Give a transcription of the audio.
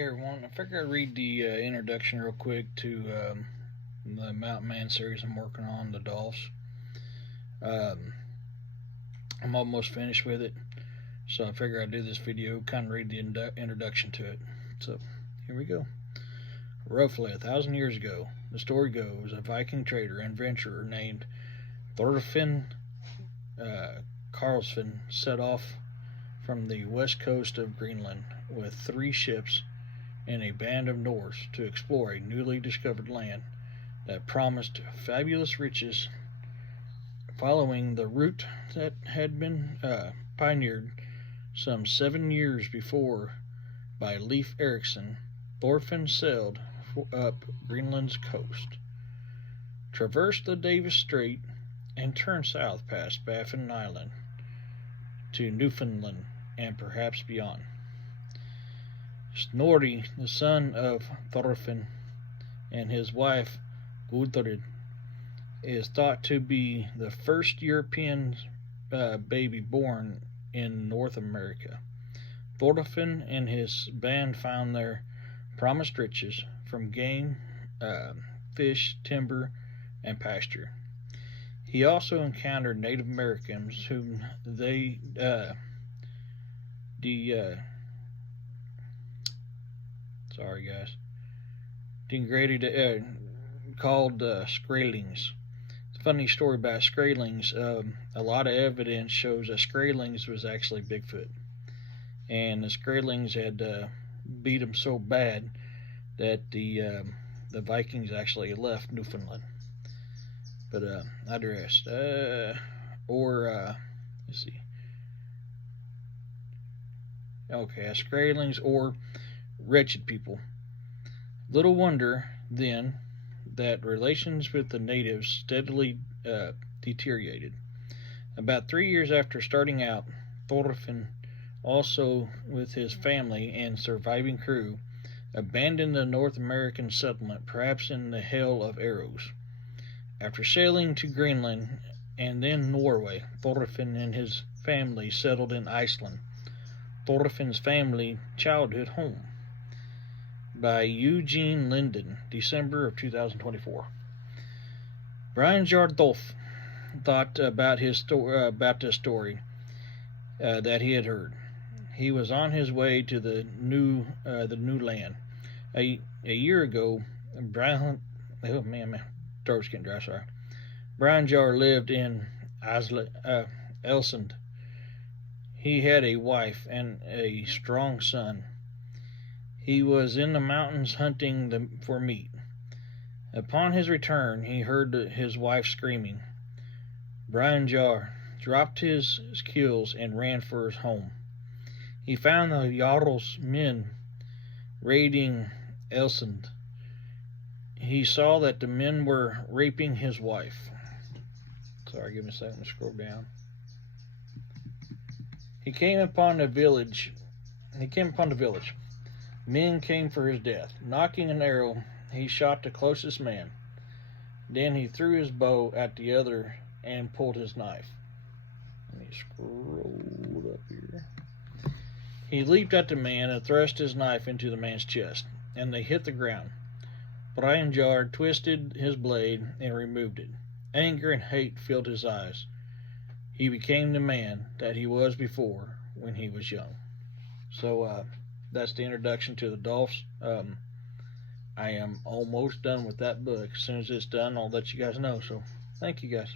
Hey everyone, I figured I'd read the introduction real quick to the Mountain Man series I'm working on, the Dolphs. Um, I'm almost finished with it, so I figured I'd do this video, kind of read the introduction to it. So, here we go. Roughly 1,000 years ago, the story goes, a Viking trader and adventurer named Thorfinn Karlsson set off from the west coast of Greenland with 3 ships and a band of Norse to explore a newly discovered land that promised fabulous riches. Following the route that had been pioneered some 7 years before by Leif Erikson, Thorfinn sailed up Greenland's coast, traversed the Davis Strait, and turned south past Baffin Island to Newfoundland and perhaps beyond. Snorri, the son of Thorfinn, and his wife Gudrid, is thought to be the first European baby born in North America. Thorfinn and his band found their promised riches from game, fish, timber, and pasture. He also encountered Native Americans whom they degraded, called Skraelings. It's a funny story about Skraelings. A lot of evidence shows that Skraelings was actually Bigfoot, and the Skraelings had beat him so bad that the Vikings actually left Newfoundland. But I digress. Let's see. Okay, Skraelings or wretched people. Little wonder, then, that relations with the natives steadily deteriorated. About 3 years after starting out, Thorfinn, also with his family and surviving crew, abandoned the North American settlement, perhaps in the Hell of Arrows. After sailing to Greenland and then Norway, Thorfinn and his family settled in Iceland, Thorfinn's family childhood home. By Eugene Linden, December of 2024. Brian Jardolf thought about this story that he had heard. He was on his way to the new land. A year ago, Brian, oh man, my throat's getting dry. Sorry. Brian Jar lived in Elsund. He had a wife and a strong son. He was in the mountains hunting for meat. Upon his return, he heard his wife screaming. Brian Jar dropped his kills and ran for his home. He found the Jarl's men raiding Elsund. He saw that the men were raping his wife. Sorry, give me a second to scroll down. He came upon the village. Men came for his death. Knocking an arrow, he shot the closest man. Then he threw his bow at the other and pulled his knife. Let me scroll up here. He leaped at the man and thrust his knife into the man's chest, and they hit the ground. Brian Jar twisted his blade and removed it. Anger and hate filled his eyes. He became the man that he was before when he was young. So, that's the introduction to the Dolphs. I am almost done with that book. As soon as it's done, I'll let you guys know. So, thank you guys.